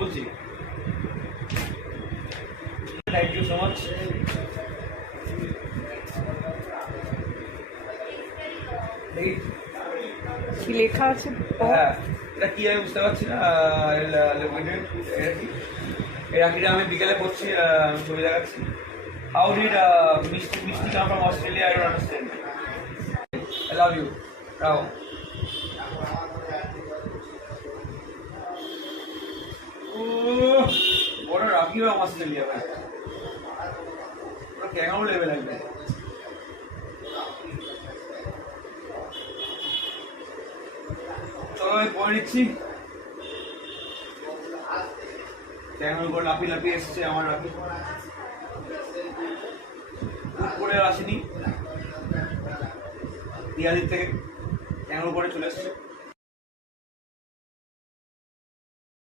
বলছি thank you so much. কি লেখা আছে? হ্যাঁ, এটা কি আমি বুঝতে পারছি না। এটা কি? এই রাখিটা আমি বিকেলে পড়ছি, ছবি দেখাচ্ছি। হাউ ডিড মিষ্টি মিষ্টি come from Australia? I don't understand. I love you. রাও বড় রাখি ফ্রম অস্ট্রেলিয়া ভাই, ওরা ক্যাঙ্গারু লেভেল একদম। চলো আমি পড়ে নিচ্ছি। ক্যাঙ্গারু করে লাফিয়ে লাফিয়ে এসছে আমার রাখি, উপরে আসেনি, দিয়ালির থেকে ক্যাঙ্গারু করে চলে এসছে।